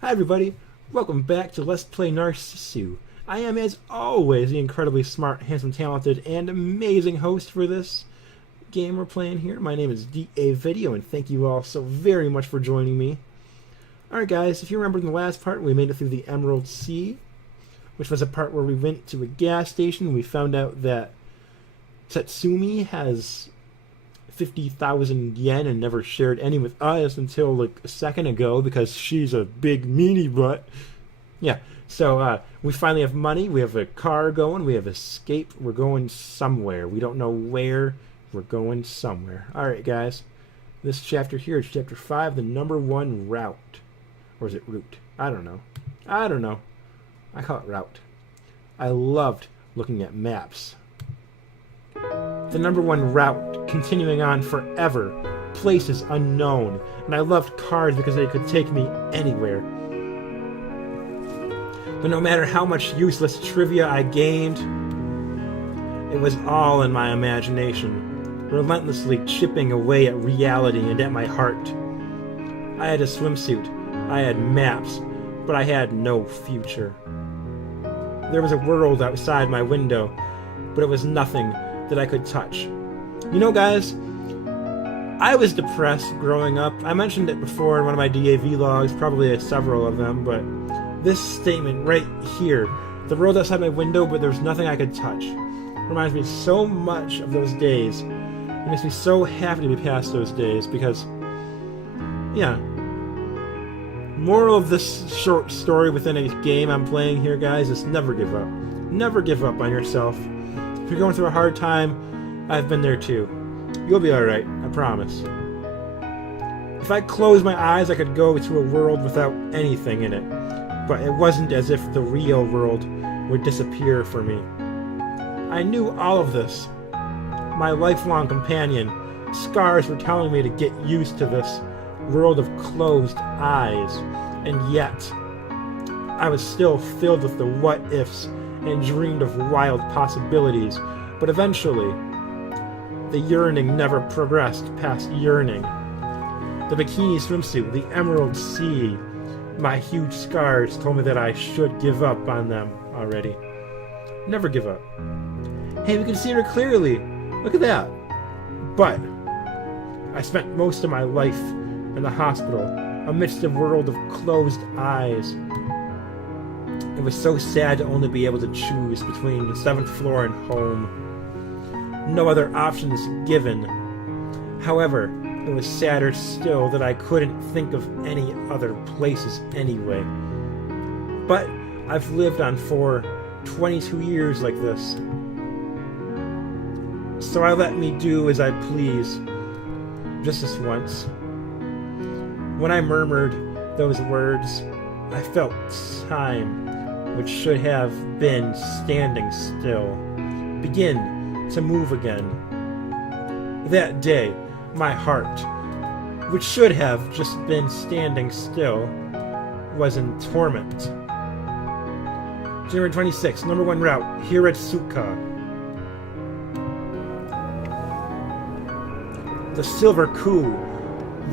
Hi everybody, welcome back to Let's Play Narcissu. I am, as always, the incredibly smart, handsome, talented, and amazing host for this game we're playing here. My name is DAVideo, and thank you all so very much for joining me. Alright guys, if you remember in the last part, we made it through the Emerald Sea, which was a part where we went to a gas station and we found out that Tatsumi has 50,000 yen and never shared any with us until like a second ago because she's a big meanie butt. Yeah, so we finally have money, we have a car going, we have escape, we're going somewhere. We don't know where, we're going somewhere. Alright guys, this chapter here is chapter 5, the number 1 route. Or is it route? I don't know. I call it route. I loved looking at maps. The number 1 route, continuing on forever, places unknown, and I loved cars because they could take me anywhere. But no matter how much useless trivia I gained, it was all in my imagination, relentlessly chipping away at reality and at my heart. I had a swimsuit, I had maps, but I had no future. There was a world outside my window, but it was nothing that I could touch. You know guys, I was depressed growing up. I mentioned it before in one of my DA vlogs, probably several of them, but this statement right here, the world outside my window but there's nothing I could touch, reminds me so much of those days. It makes me so happy to be past those days because, yeah. Moral of this short story within a game I'm playing here, guys, is never give up. Never give up on yourself. If you're going through a hard time, I've been there too. You'll be alright, I promise. If I closed my eyes, I could go to a world without anything in it. But it wasn't as if the real world would disappear for me. I knew all of this. My lifelong companion, scars were telling me to get used to this world of closed eyes. And yet, I was still filled with the what-ifs and dreamed of wild possibilities, but eventually, the yearning never progressed past yearning. The bikini swimsuit, the Emerald Sea, my huge scars told me that I should give up on them already. Never give up. Hey, we can see her clearly. Look at that. But I spent most of my life in the hospital amidst a world of closed eyes. It was so sad to only be able to choose between the 7th floor and home. No other options given. However, it was sadder still that I couldn't think of any other places anyway. But I've lived on for 22 years like this. So I let me do as I please. Just this once. When I murmured those words, I felt time, which should have been standing still, begin to move again. That day, my heart, which should have just been standing still, was in torment. January 26th, number 1 route, Hiratsuka. The silver coupe,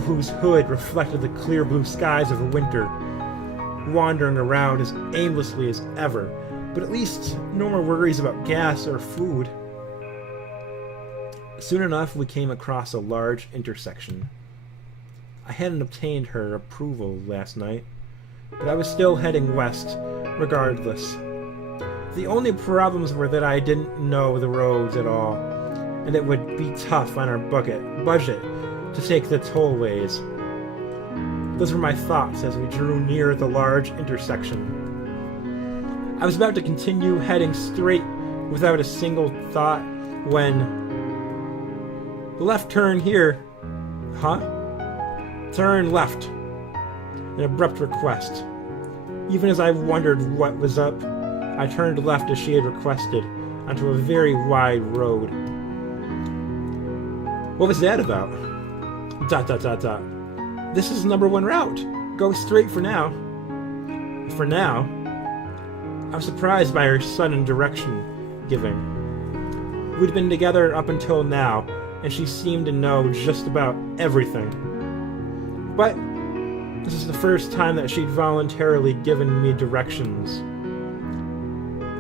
whose hood reflected the clear blue skies of winter, wandering around as aimlessly as ever, but at least no more worries about gas or food. Soon enough, we came across a large intersection. I hadn't obtained her approval last night, but I was still heading west, regardless. The only problems were that I didn't know the roads at all, and it would be tough on our budget to take the tollways. Those were my thoughts as we drew near the large intersection. I was about to continue heading straight without a single thought when... The left turn here. Huh? Turn left. An abrupt request. Even as I wondered what was up, I turned left as she had requested, onto a very wide road. What was that about? ... This is the number 1 route. Go straight for now. For now? I was surprised by her sudden direction giving. We'd been together up until now, and she seemed to know just about everything. But This is the first time that she'd voluntarily given me directions.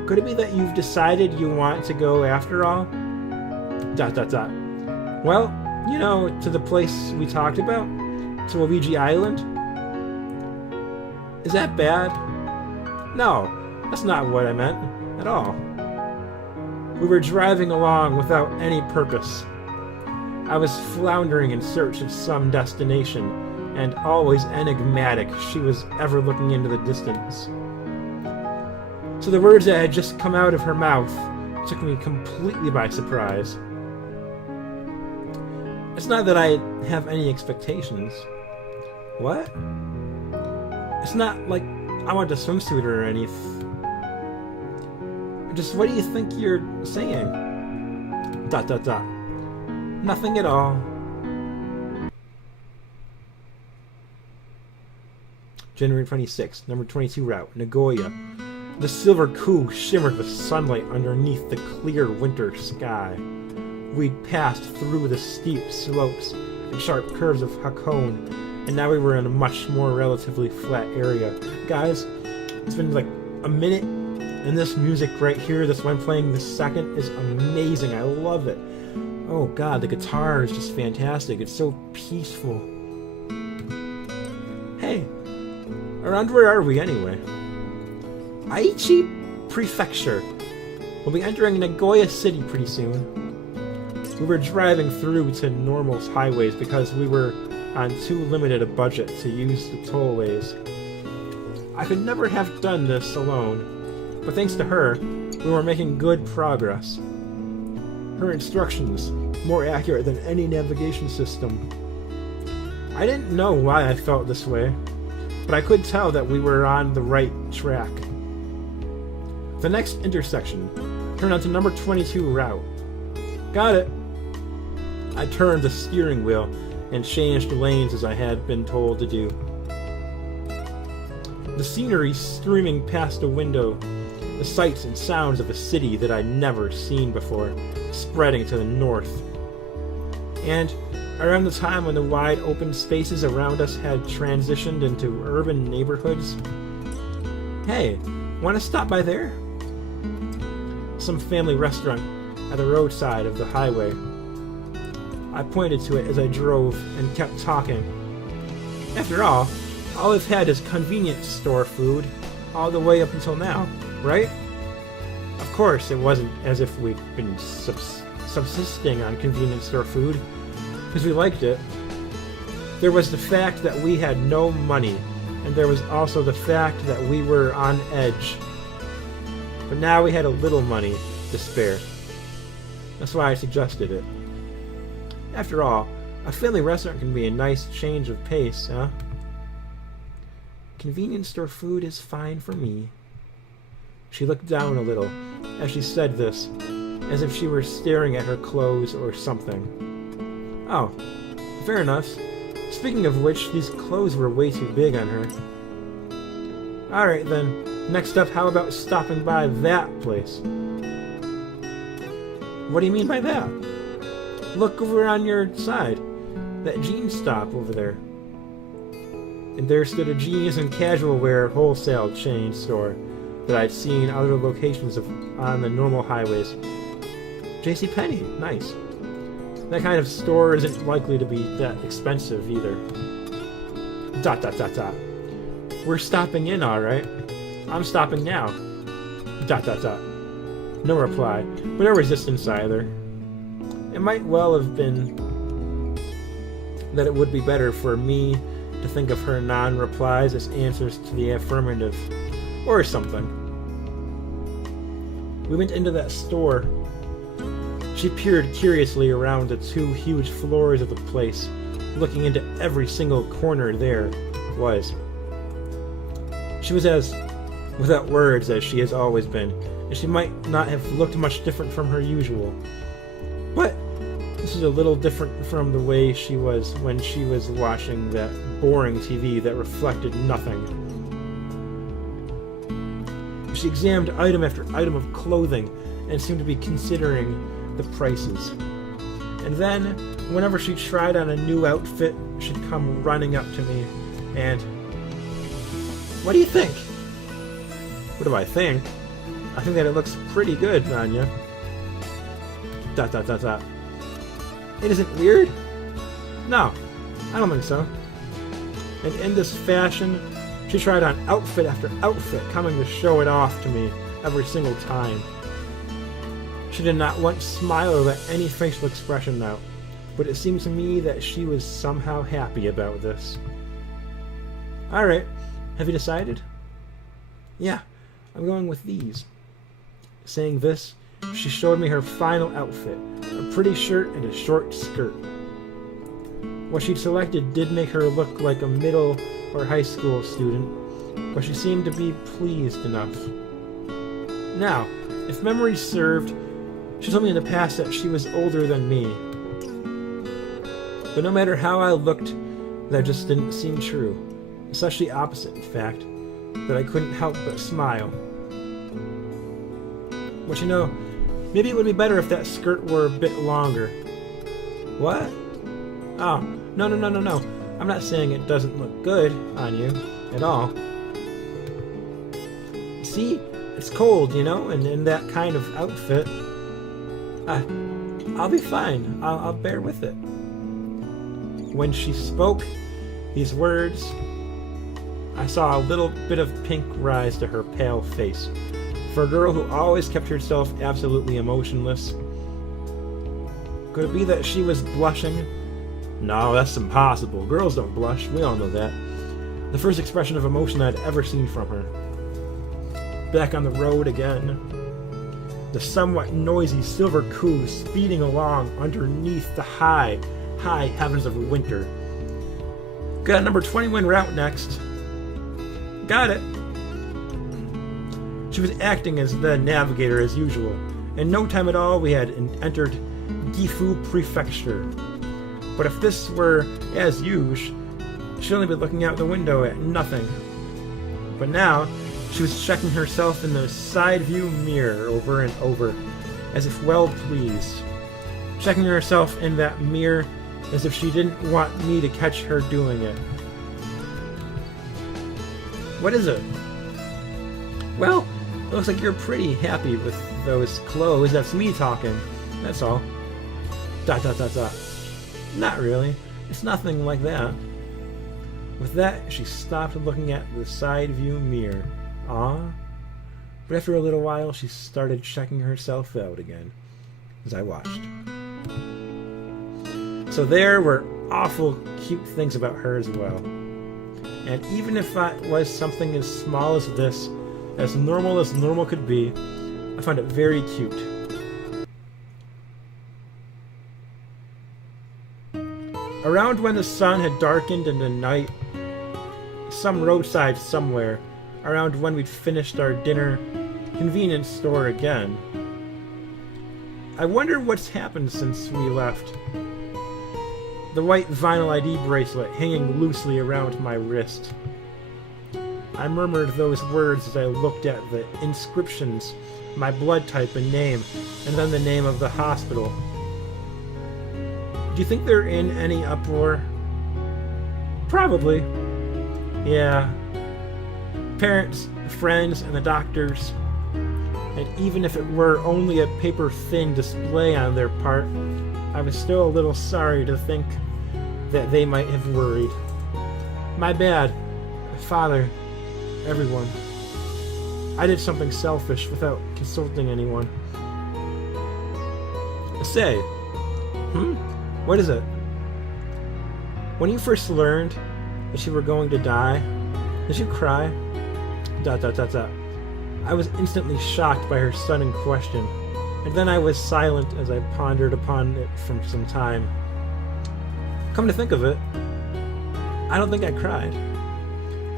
Could it be that you've decided you want to go after all? ... Well, you know, to the place we talked about? To Luigi Island? Is that bad? No, that's not what I meant at all. We were driving along without any purpose. I was floundering in search of some destination, and always enigmatic she was ever looking into the distance. So the words that had just come out of her mouth took me completely by surprise. It's not that I have any expectations. What? It's not like I want a swimsuit or anything. Just what do you think you're saying? ... Nothing at all. January 26th, number 22 route, Nagoya. The silver coupe shimmered with sunlight underneath the clear winter sky. We'd passed through the steep slopes and sharp curves of Hakone, and now we were in a much more relatively flat area. Guys, it's been like a minute, and this music right here, this one playing this second, is amazing. I love it. Oh god, the guitar is just fantastic. It's so peaceful. Hey, around where are we anyway? Aichi Prefecture. We'll be entering Nagoya City pretty soon. We were driving through to normal highways because we were on too limited a budget to use the tollways. I could never have done this alone, but thanks to her, we were making good progress. Her instructions, more accurate than any navigation system. I didn't know why I felt this way, but I could tell that we were on the right track. The next intersection turned onto number 22 route. Got it. I turned the steering wheel and changed lanes as I had been told to do. The scenery streaming past a window, the sights and sounds of a city that I'd never seen before, spreading to the north. And around the time when the wide open spaces around us had transitioned into urban neighborhoods. Hey, want to stop by there? Some family restaurant at the roadside of the highway. I pointed to it as I drove and kept talking. After all I've had is convenience store food all the way up until now, right? Of course, it wasn't as if we'd been subsisting on convenience store food, because we liked it. There was the fact that we had no money, and there was also the fact that we were on edge. But now we had a little money to spare. That's why I suggested it. After all, a family restaurant can be a nice change of pace, huh? Convenience store food is fine for me. She looked down a little as she said this, as if she were staring at her clothes or something. Oh, fair enough. Speaking of which, these clothes were way too big on her. Alright then, next up, how about stopping by that place? What do you mean by that? Look over on your side. That jeans stop over there. And there stood a jeans and casual wear wholesale chain store that I'd seen other locations of on the normal highways. JCPenney, nice. That kind of store isn't likely to be that expensive either. ... We're stopping in, alright. I'm stopping now. ... No reply, but no resistance either. It might well have been that it would be better for me to think of her non-replies as answers to the affirmative, or something. We went into that store. She peered curiously around the two huge floors of the place, looking into every single corner there was. She was as without words as she has always been, and she might not have looked much different from her usual. But this is a little different from the way she was when she was watching that boring TV that reflected nothing. She examined item after item of clothing and seemed to be considering the prices. And then, whenever she tried on a new outfit, she'd come running up to me and What do you think? What do I think? I think that it looks pretty good on you. ... It isn't weird? No, I don't think so. And in this fashion, she tried on outfit after outfit, coming to show it off to me every single time. She did not once smile or let any facial expression out, but it seemed to me that she was somehow happy about this. Alright, have you decided? Yeah, I'm going with these. Saying this, she showed me her final outfit, a pretty shirt and a short skirt. What she'd selected did make her look like a middle or high school student, but she seemed to be pleased enough. Now, if memory served, she told me in the past that she was older than me. But no matter how I looked, that just didn't seem true. Such the opposite, in fact, that I couldn't help but smile. But you know, maybe it would be better if that skirt were a bit longer. What? Oh, no. I'm not saying it doesn't look good on you at all. See, it's cold, you know, and in that kind of outfit, I'll be fine. I'll bear with it. When she spoke these words, I saw a little bit of pink rise to her pale face. For a girl who always kept herself absolutely emotionless, could it be that she was blushing? No, that's impossible. Girls don't blush. We all know that. The first expression of emotion I'd ever seen from her. Back on the road again. The somewhat noisy silver coupe speeding along underneath the high heavens of winter. Got number 21 route next. Got it. She was acting as the navigator as usual. In no time at all, we had entered Gifu Prefecture. But if this were as usual, she'd only be looking out the window at nothing. But now, she was checking herself in the side view mirror over and over, as if well pleased. Checking herself in that mirror as if she didn't want me to catch her doing it. What is it? Well, it looks like you're pretty happy with those clothes. That's me talking. That's all. ... Not really. It's nothing like that. With that, she stopped looking at the side view mirror. But after a little while, she started checking herself out again, as I watched. So there were awful cute things about her as well. And even if it was something as small as this, as normal could be, I found it very cute. Around when the sun had darkened into night, some roadside somewhere, around when we'd finished our dinner, convenience store again. I wonder what's happened since we left. The white vinyl ID bracelet hanging loosely around my wrist. I murmured those words as I looked at the inscriptions, my blood type and name, and then the name of the hospital. Do you think they're in any uproar? Probably. Yeah. Parents, friends, and the doctors. And even if it were only a paper-thin display on their part, I was still a little sorry to think that they might have worried. My bad. Father. Everyone. I did something selfish without consulting anyone. Say. What is it? When you first learned that you were going to die, did you cry? ... I was instantly shocked by her sudden question, and then I was silent as I pondered upon it for some time. Come to think of it, I don't think I cried.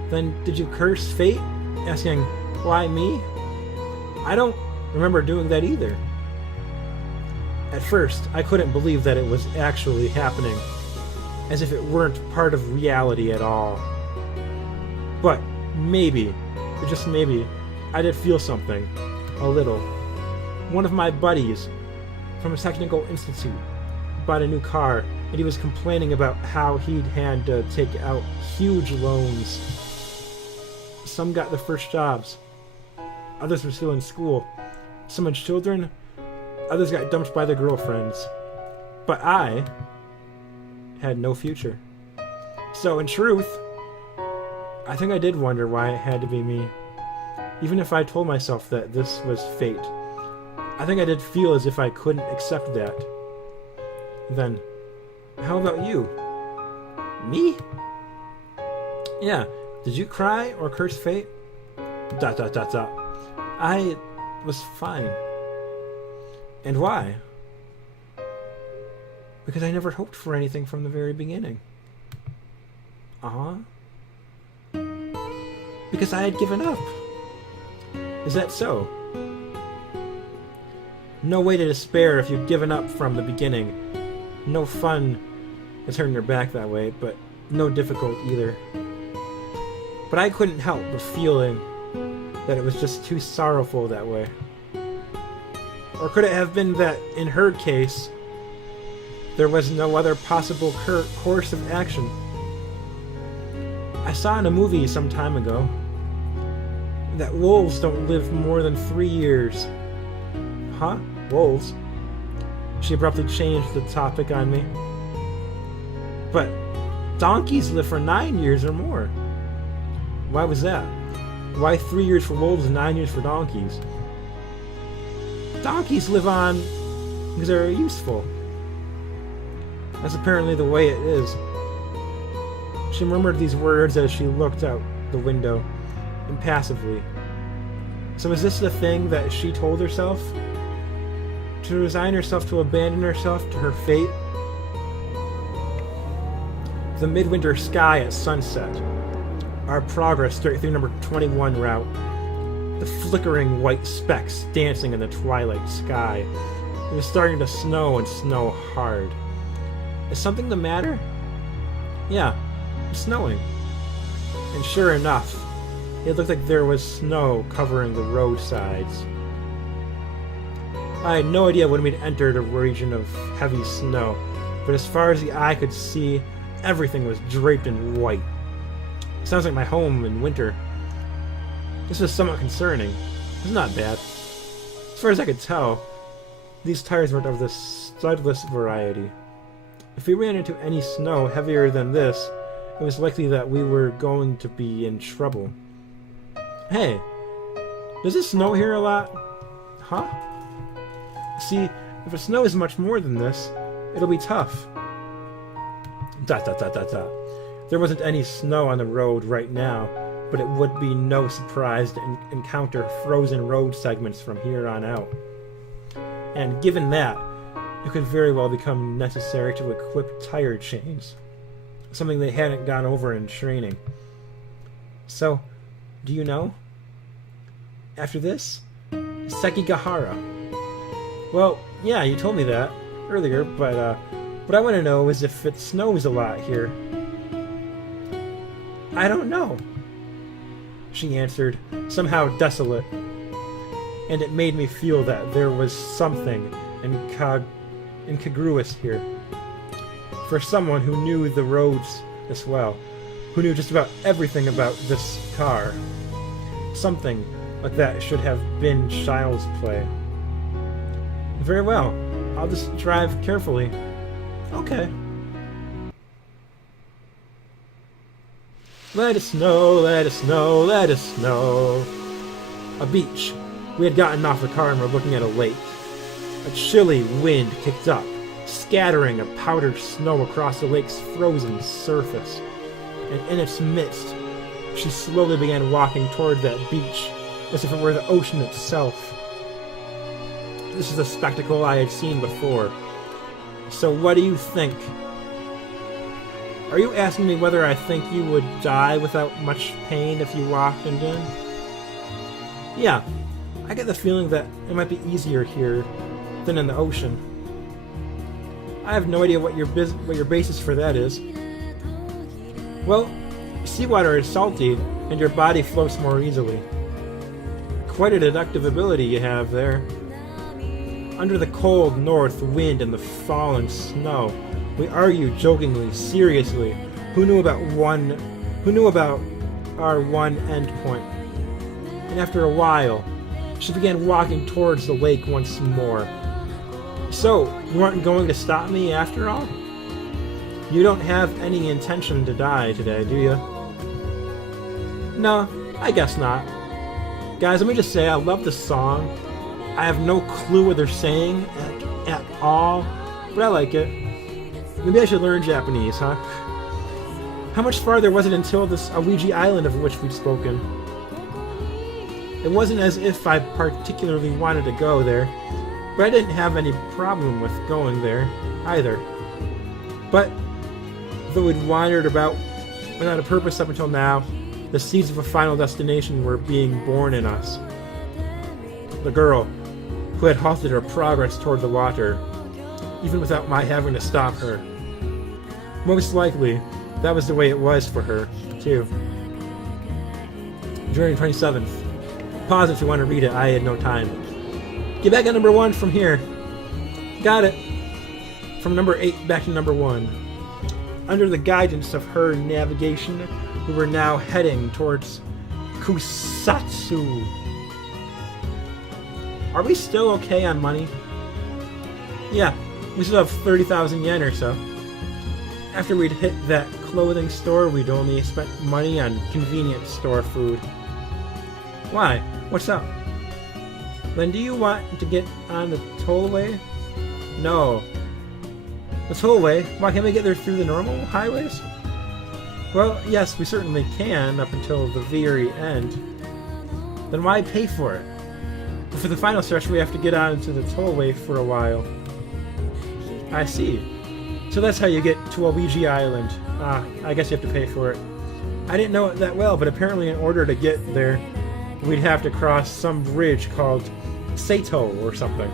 Then did you curse fate, asking, why me? I don't remember doing that either. At first, I couldn't believe that it was actually happening, as if it weren't part of reality at all. But maybe, or just maybe, I did feel something. A little. One of my buddies from a technical institute bought a new car, and he was complaining about how he'd had to take out huge loans. some got their first jobs. Others were still in school. Some had children. Others got dumped by their girlfriends. But I had no future. So in truth, I think I did wonder why it had to be me. Even if I told myself that this was fate, I think I did feel as if I couldn't accept that. Then, how about you? Me? Yeah, did you cry or curse fate? ... I was fine. And why? Because I never hoped for anything from the very beginning. Because I had given up. Is that so? No way to despair if you've given up from the beginning. No fun to turn your back that way, but no difficult either. But I couldn't help but feeling that it was just too sorrowful that way. Or could it have been that, in her case, there was no other possible course of action? I saw in a movie some time ago that wolves don't live more than 3 years. Huh? Wolves? She abruptly changed the topic on me. But donkeys live for 9 years or more. Why was that? Why 3 years for wolves and 9 years for donkeys? Donkeys live on because they're useful. That's apparently the way it is. She murmured these words as she looked out the window, impassively. So is this the thing that she told herself? To resign herself to abandon herself to her fate? The midwinter sky at sunset. Our progress straight through number 21 route. The flickering white specks dancing in the twilight sky. It was starting to snow and snow hard. Is something the matter? Yeah, it's snowing. And sure enough, it looked like there was snow covering the roadsides. I had no idea when we'd entered a region of heavy snow, but as far as the eye could see, everything was draped in white. Sounds like my home in winter. This was somewhat concerning. It's not bad. As far as I could tell, these tires weren't of the studless variety. If we ran into any snow heavier than this, it was likely that we were going to be in trouble. Hey, does it snow here a lot? Huh? See, if it snows much more than this, it'll be tough. ... There wasn't any snow on the road right now, but it would be no surprise to encounter frozen road segments from here on out. And given that, it could very well become necessary to equip tire chains, something they hadn't gone over in training. So, do you know? After this, Sekigahara. Well, yeah, you told me that earlier, but what I want to know is if it snows a lot here. I don't know, she answered, somehow desolate. And it made me feel that there was something incongruous here. For someone who knew the roads this well, who knew just about everything about this car. Something like that should have been child's play. Very well, I'll just drive carefully. Okay. Let it snow, let it snow, let it snow. A beach. We had gotten off the car and were looking at a lake. A chilly wind kicked up, scattering a powdered snow across the lake's frozen surface. And in its midst, she slowly began walking toward that beach, as if it were the ocean itself. This is a spectacle I had seen before. So what do you think? Are you asking me whether I think you would die without much pain if you walked and did? Yeah, I get the feeling that it might be easier here than in the ocean. I have no idea what your basis for that is. Well, seawater is salty, and your body floats more easily. Quite a deductive ability you have there. Under the cold north wind and the falling snow, we argued jokingly, seriously. Who knew about our one end point. And after a while, she began walking towards the lake once more. So, you aren't going to stop me after all? You don't have any intention to die today, do you? No, I guess not. Guys, let me just say, I love this song. I have no clue what they're saying at all, but I like it. Maybe I should learn Japanese, huh? How much farther was it until this Ouija Island of which we'd spoken? It wasn't as if I particularly wanted to go there, but I didn't have any problem with going there either. But though we'd wandered about without a purpose up until now, the seeds of a final destination were being born in us. The girl, who had halted her progress toward the water, even without my having to stop her. Most likely, that was the way it was for her, too. Journey 27th. Pause if you want to read it, I had no time. Get back at number 1 from here. Got it. From number 8 back to number 1. Under the guidance of her navigation, we were now heading towards Kusatsu. Are we still okay on money? Yeah, we still have 30,000 yen or so. After we'd hit that clothing store, we'd only spent money on convenience store food. Why? What's up? Then do you want to get on the tollway? No. The tollway? Why can't we get there through the normal highways? Well, yes, we certainly can, up until the very end. Then why pay for it? But for the final stretch, we have to get onto the tollway for a while. I see. So that's how you get to Ouija Island. Ah, I guess you have to pay for it. I didn't know it that well, but apparently in order to get there, we'd have to cross some bridge called Sato or something.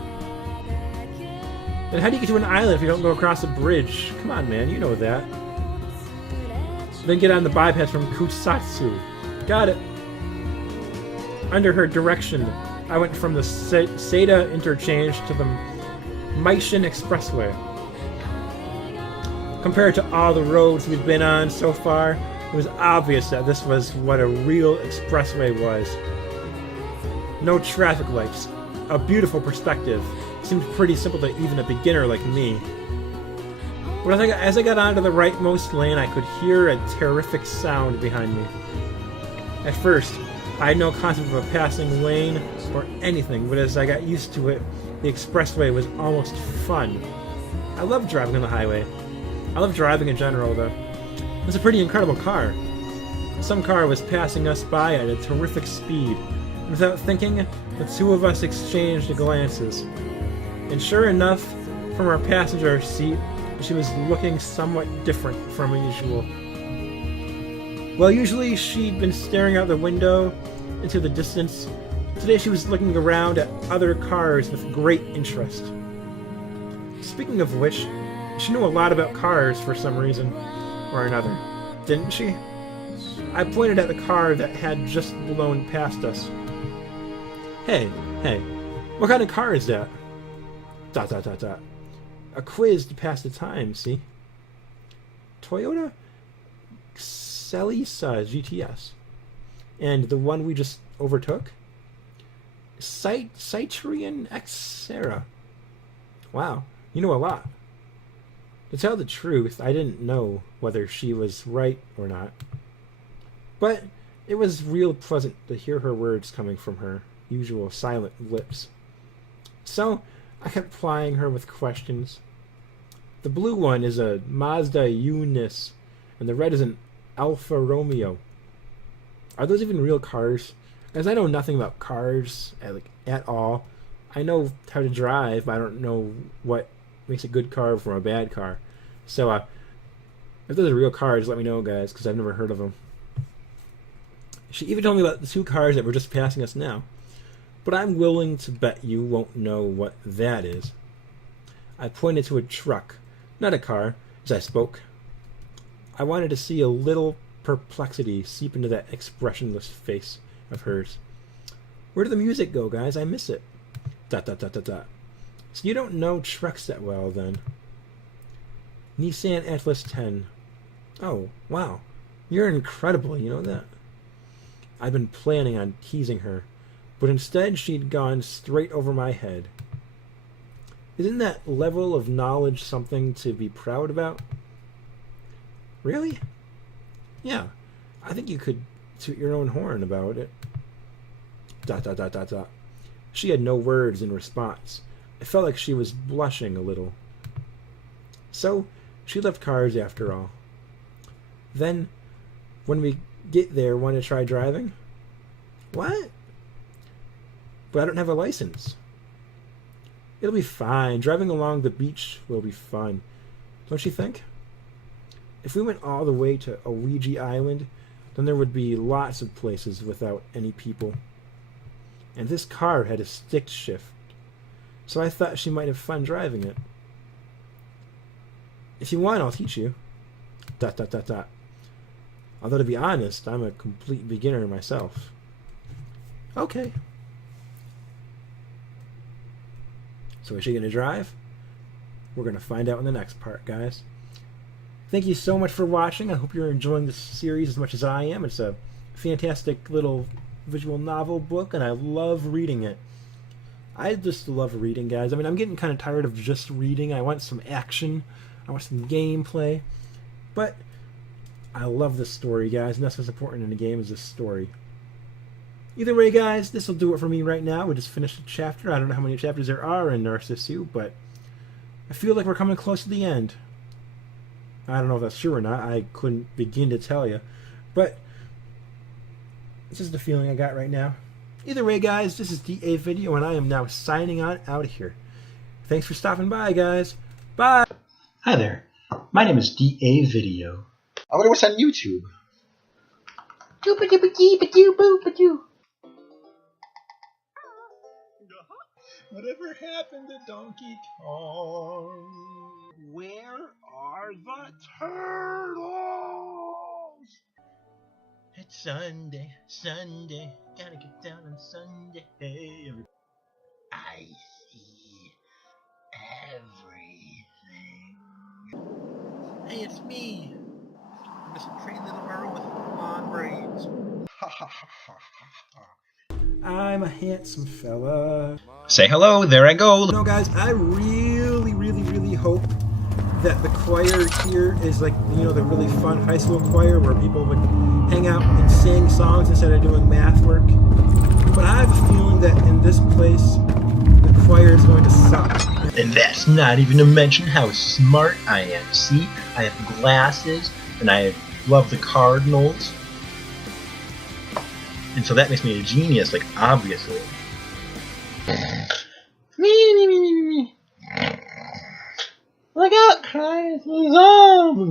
And how do you get to an island if you don't go across a bridge? Come on, man, you know that. Then get on the bypass from Kusatsu. Got it. Under her direction, I went from the Seda interchange to the Meishin Expressway. Compared to all the roads we've been on so far, it was obvious that this was what a real expressway was. No traffic lights. A beautiful perspective. Seemed pretty simple to even a beginner like me. But as I got onto the rightmost lane, I could hear a terrific sound behind me. At first, I had no concept of a passing lane or anything, but as I got used to it, the expressway was almost fun. I love driving on the highway. I love driving in general, though. It was a pretty incredible car. Some car was passing us by at a terrific speed, and without thinking, the two of us exchanged glances. And sure enough, from our passenger seat, she was looking somewhat different from usual. Well, usually she'd been staring out the window into the distance. Today she was looking around at other cars with great interest. Speaking of which, she knew a lot about cars for some reason or another, didn't she? I pointed at the car that had just blown past us. Hey, what kind of car is that? ... A quiz to pass the time, see? Toyota Celica GTS. And the one we just overtook? Citroen Xterra. Wow, you know a lot. To tell the truth, I didn't know whether she was right or not. But it was real pleasant to hear her words coming from her usual silent lips. So I kept plying her with questions. The blue one is a Mazda Unis, and the red is an Alfa Romeo. Are those even real cars? As I know nothing about cars at all. I know how to drive, but I don't know what makes a good car from a bad car. So, if those are real cars, let me know, guys, because I've never heard of them. She even told me about the two cars that were just passing us now. But I'm willing to bet you won't know what that is. I pointed to a truck, not a car, as I spoke. I wanted to see a little perplexity seep into that expressionless face of hers. Where did the music go, guys? I miss it. ... So you don't know trucks that well, then. Nissan Atlas 10. Oh, wow. You're incredible, you know that? I'd been planning on teasing her, but instead she'd gone straight over my head. Isn't that level of knowledge something to be proud about? Really? Yeah, I think you could toot your own horn about it. ... She had no words in response. I felt like she was blushing a little. So, she left cars after all. Then, when we get there, want to try driving? What? But I don't have a license. It'll be fine. Driving along the beach will be fun. Don't you think? If we went all the way to Ouija Island, then there would be lots of places without any people. And this car had a stick shift, so I thought she might have fun driving it. If you want, I'll teach you. ... Although, to be honest, I'm a complete beginner myself. Okay. So is she going to drive? We're going to find out in the next part, guys. Thank you so much for watching. I hope you're enjoying this series as much as I am. It's a fantastic little visual novel book, and I love reading it. I just love reading, guys. I mean, I'm getting kind of tired of just reading. I want some action. I want some gameplay. But I love this story, guys, and that's what's important in a game, is this story. Either way, guys, this will do it for me right now. We just finished a chapter. I don't know how many chapters there are in Narcissu, but I feel like we're coming close to the end. I don't know if that's true or not. I couldn't begin to tell you. But this is the feeling I got right now. Either way, guys, this is DAVideo, and I am now signing on out of here. Thanks for stopping by, guys. Bye! Hi there. My name is DAVideo. I wonder what's on YouTube. Whatever happened to Donkey Kong? Where are the turtles? It's Sunday, Sunday, gotta get down on Sunday. I see everything. Hey, it's me. I'm just a pretty little girl with blonde braids. I'm a handsome fella. Say hello, there I go. No, guys, I really hope that the choir here is like, you know, the really fun high school choir where people would hang out and sing songs instead of doing math work. But I have a feeling that in this place, the choir is going to suck. And that's not even to mention how smart I am. See, I have glasses, and I love the Cardinals. And so that makes me a genius, like, obviously. Look out, crying for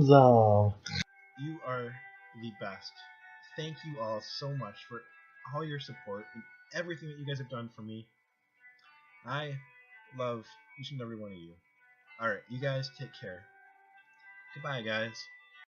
Zom. You are the best. Thank you all so much for all your support and everything that you guys have done for me. I love each and every one of you. Alright, you guys take care. Goodbye, guys.